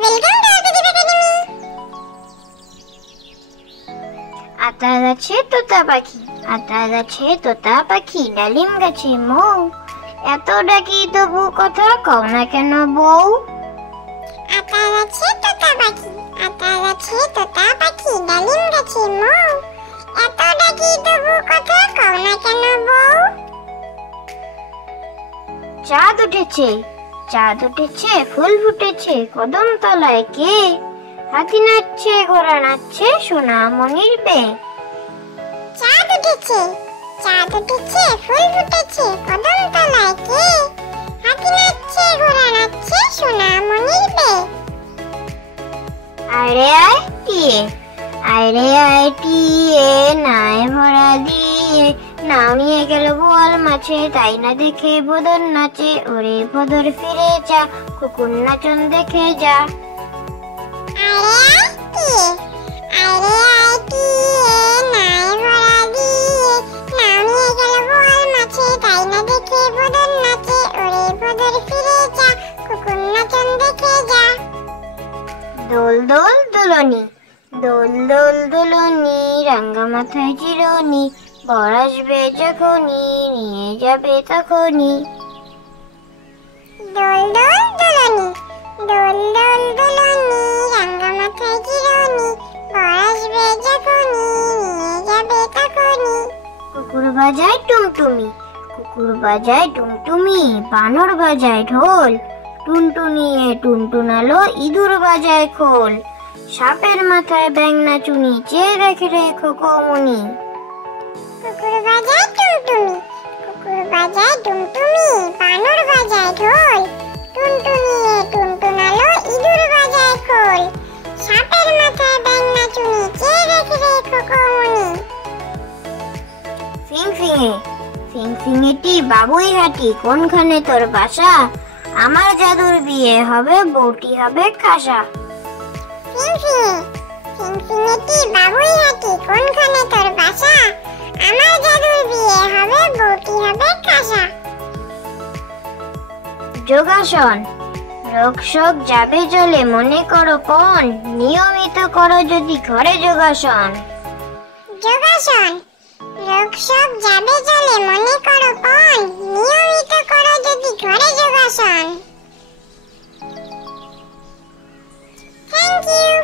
Welcome to RPG academy. আতা গাছে তোতা পাখি, আতা গাছে তোতা পাখি, ডালিম গাছে মৌ, এত ডাকি তবু কথা কও না কেন বউ। আতা গাছে তোতা পাখি, আতা গাছে তোতা পাখি, ডালিম গাছে মৌ, এত ডাকি তবু কথা কও না কেন বউ। চাঁদ উঠেছে, চাঁদ উঠেছে, ফুল ফুটেছে, কদম তলায় কে? হাতি নাচছে, ঘোড়া নাচছে, সোনামণির বে। চাঁদ উঠেছে, চাঁদ উঠেছে, ফুল ফুটেছে, কদম তলায় কে? হাতি নাচছে, ঘোড়া নাচছে, সোনামণির বে। আরে আয় টিয়ে, আরে আয় টিয়ে, নাই ভরা দিয়ে, নাও নিয়ে গেল বোয়াল মাছে, তাই না দেখে বদর নাচে, ওরে বদর ফিরে যা, কুকুর নাচন দেখে যা। আরে আয় টিয়ে, আরে আয় টিয়ে, নাই ভরা দিয়ে, নাও নিয়ে গেল বোয়াল মাছে, তাই না দেখে বদর নাচে, ওরে বদর ফিরে যা, কুকুর নাচন দেখে যা। দোল দোল দোলনি, দোল দোল দোলনি, রাঙ্গা মাথায় চিরুনি, বর আসবে যখনই, নিয়ে যাবে তখনই। দোল দোল দোলনি, দোল দোল দোলনি, রাঙ্গা মাথায় চিরুনি, বর আসবে যখনই, নিয়ে যাবে তখনই। কুকুর বাজায় টুমটুমি, কুকুর বাজায় টুমটুমি, বানর বাজায় ঢোল, টুনটুনিয়ে টুনটুনালো, ইঁদুর বাজায় খোল, সাপের মাথায় ব্যাঙ নাচুনি, চেয়ে দেখে রেখো কমুনি। কুকুর বাজায় টুমটুমি, কুকুর বাজায় টুমটুমি, বানর বাজায় ঢোল, টুনটুনিয়ে টুনটুনালো, ইঁদুর বাজায় খোল, সাপের মাথায় ব্যাঙ নাচুনি, চেয়ে দেখে রেখো কমুনি। ফিংফিঙে, ফিংফিঙেটি বাবুই হাঁটি, কোনখানে তোর বাসা? আমার জাদুর বিয়ে হবে, বউটি হবে খাসা। ফিংফিঙে, ফিংফিঙেটি বাবুই হাঁটি, কোনখানে তোর বাসা? আমার জাদুর বিয়ে হবে, বউটি হবে খাসা। যোগাসন, রোগ শোক যাবে চলে, মনে করো পণ, নিয়মিত করো যদি ঘরে যোগাসন। যোগাসন, রোগ শোক যাবে চলে, মনে করো পণ, নিয়মিত করো যদি ঘরে যোগাসন। Thank you.